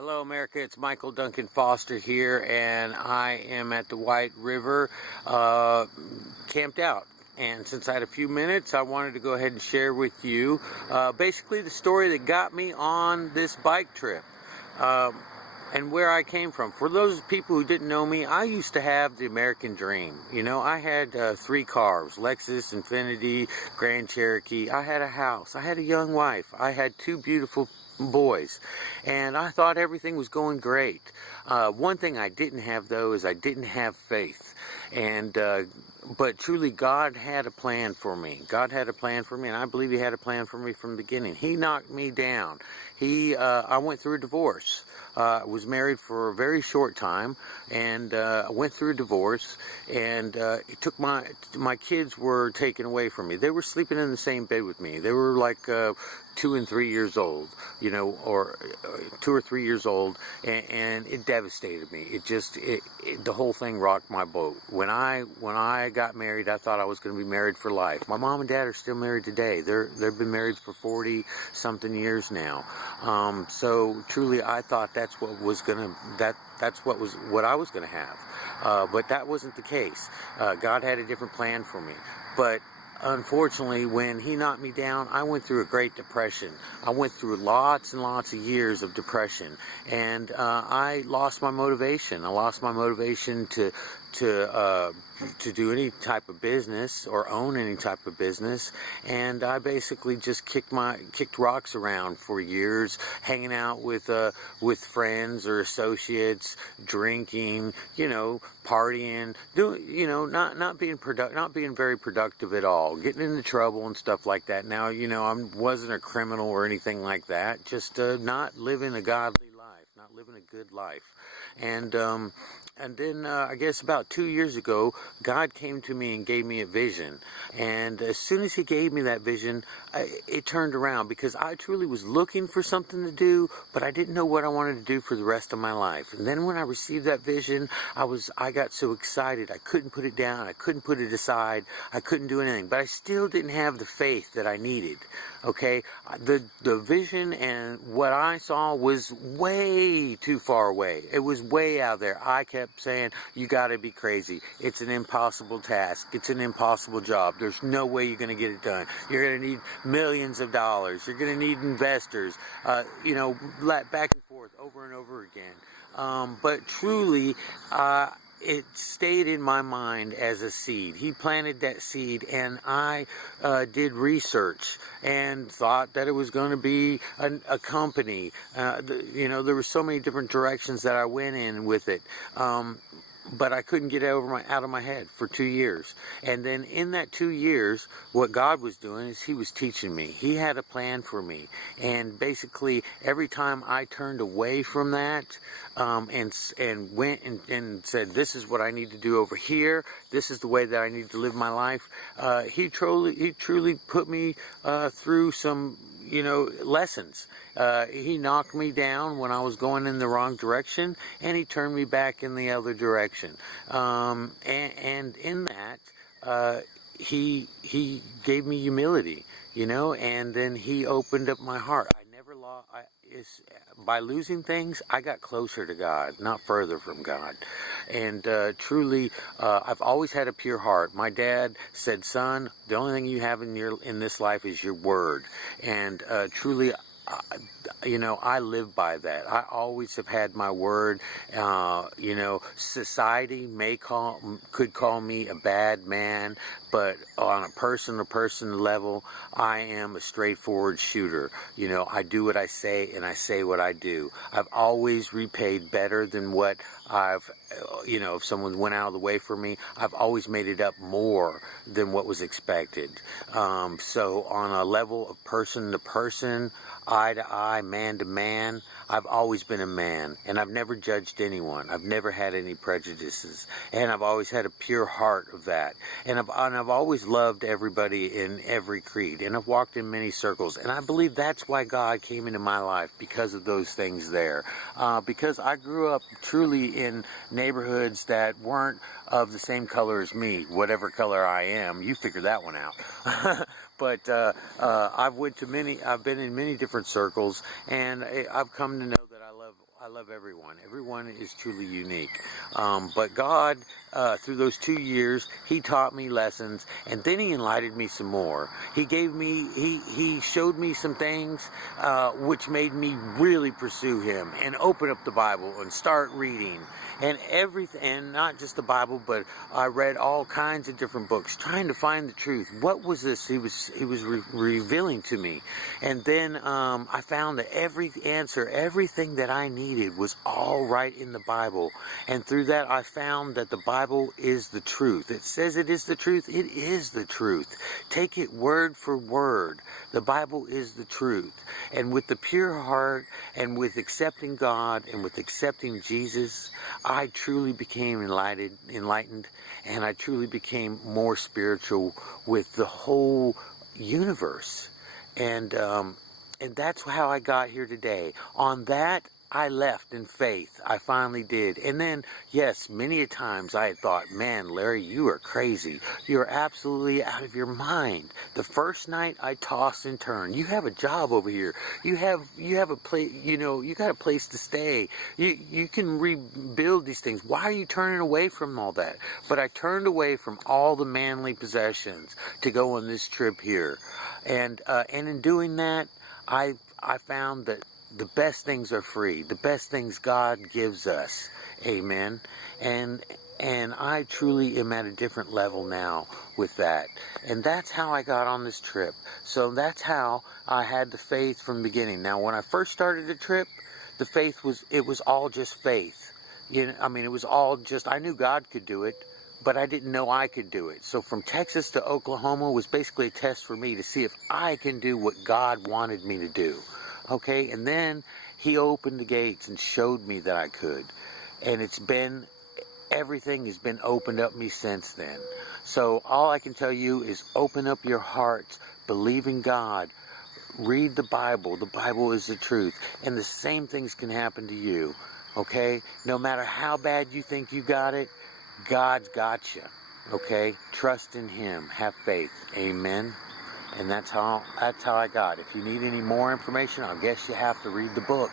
Hello America, it's Michael Duncan Foster here, and I am at the White River camped out. And since I had a few minutes, I wanted to go ahead and share with you basically the story that got me on this bike trip and where I came from. For those people who didn't know me, I used to have the American dream. You know, I had 3 cars, Lexus, Infiniti, Grand Cherokee. I had a house. I had a young wife. I had 2 beautiful boys, and I thought everything was going great. One thing I didn't have, though, is I didn't have faith. And but truly, God had a plan for me. God had a plan for me, and I believe He had a plan for me from the beginning. He knocked me down. I went through a divorce. I was married for a very short time, and I went through a divorce, and it took my kids were taken away from me. They were sleeping in the same bed with me. They were like 2 and 3 years old, you know, or 2 or 3 years old, and it devastated me. The whole thing rocked my boat. When I got married, I thought I was going to be married for life. My mom and dad are still married today. They've been married for 40 something years now. So truly, I thought that's what I was gonna have. But that wasn't the case. God had a different plan for me. But unfortunately, when He knocked me down, I went through a Great Depression. I went through lots and lots of years of depression, and I lost my motivation. I lost my motivation to do any type of business or own any type of business, and I basically just kicked rocks around for years, hanging out with friends or associates, drinking, you know, partying, not being very productive at all, getting into trouble and stuff like that. Now, you know, I wasn't a criminal or anything like that, just not living a godly life, not living a good life. And then I guess about 2 years ago, God came to me and gave me a vision. And as soon as He gave me that vision, it turned around, because I truly was looking for something to do, but I didn't know what I wanted to do for the rest of my life. And then when I received that vision, I got so excited. I couldn't put it down. I couldn't put it aside. I couldn't do anything. But I still didn't have the faith that I needed. Okay? The vision and what I saw was way too far away. It was way out there. I kept saying, you got to be crazy. It's an impossible task. It's an impossible job. There's no way you're going to get it done. You're going to need millions of dollars. You're going to need investors. You know, back and forth over and over again. But truly, it stayed in my mind as a seed. He planted that seed, and I did research and thought that it was going to be a company. You know, there were so many different directions that I went in with it. But I couldn't get it out of my head for 2 years. And then in that 2 years, what God was doing is He was teaching me. He had a plan for me. And basically, every time I turned away from that, and went and said, this is what I need to do over here, this is the way that I need to live my life, He truly put me through some, you know, lessons. He knocked me down when I was going in the wrong direction, and He turned me back in the other direction. And in that, He gave me humility, you know, and then He opened up my heart. I never lost. By losing things, I got closer to God, not further from God. And truly, I've always had a pure heart. My dad said, son, the only thing you have in this life is your word. And truly, you know, I live by that. I always have had my word. You know, society could call me a bad man, but on a person-to-person level, I am a straightforward shooter. You know, I do what I say, and I say what I do. I've always repaid better than what you know, if someone went out of the way for me, I've always made it up more than what was expected. So on a level of person to person, eye to eye, man to man, I've always been a man, and I've never judged anyone. I've never had any prejudices, and I've always had a pure heart of that. And I've always loved everybody in every creed, and I've walked in many circles, and I believe that's why God came into my life, because of those things there. Because I grew up truly in neighborhoods that weren't of the same color as me, whatever color I am. You figure that one out. But I've been in many different circles, and I've come to know that I love love everyone. Everyone is truly unique. But God, through those 2 years, He taught me lessons, and then He enlightened me some more. He showed me some things which made me really pursue Him and open up the Bible and start reading and everything, and not just the Bible, but I read all kinds of different books trying to find the truth. What was this He was revealing to me? And then I found that every answer, everything that I needed was all right in the Bible. And through that, I found that the Bible is the truth. It says it is the truth. It is the truth. Take it word for word. The Bible is the truth. And with the pure heart and with accepting God and with accepting Jesus, I truly became enlightened, and I truly became more spiritual with the whole universe. And that's how I got here today. On that, I left in faith. I finally did. And then, yes, many a times I had thought, man, Larry, you are crazy. You're absolutely out of your mind. The first night I tossed and turned. You have a job over here. You have a place, you got a place to stay. You can rebuild these things. Why are you turning away from all that? But I turned away from all the manly possessions to go on this trip here. And in doing that, I found that the best things are free. The best things God gives us. Amen. And I truly am at a different level now with that. And that's how I got on this trip. So that's how I had the faith from the beginning. Now, when I first started the trip, the faith was all just faith. It was all just, I knew God could do it, but I didn't know I could do it. So from Texas to Oklahoma was basically a test for me to see if I can do what God wanted me to do. Okay, and then He opened the gates and showed me that I could. And everything has been opened up me since then. So all I can tell you is open up your hearts, believe in God, read the Bible. The Bible is the truth. And the same things can happen to you. Okay, no matter how bad you think you got it, God's got you. Okay, trust in Him, have faith. Amen. And that's how I got. If you need any more information, I guess you have to read the book.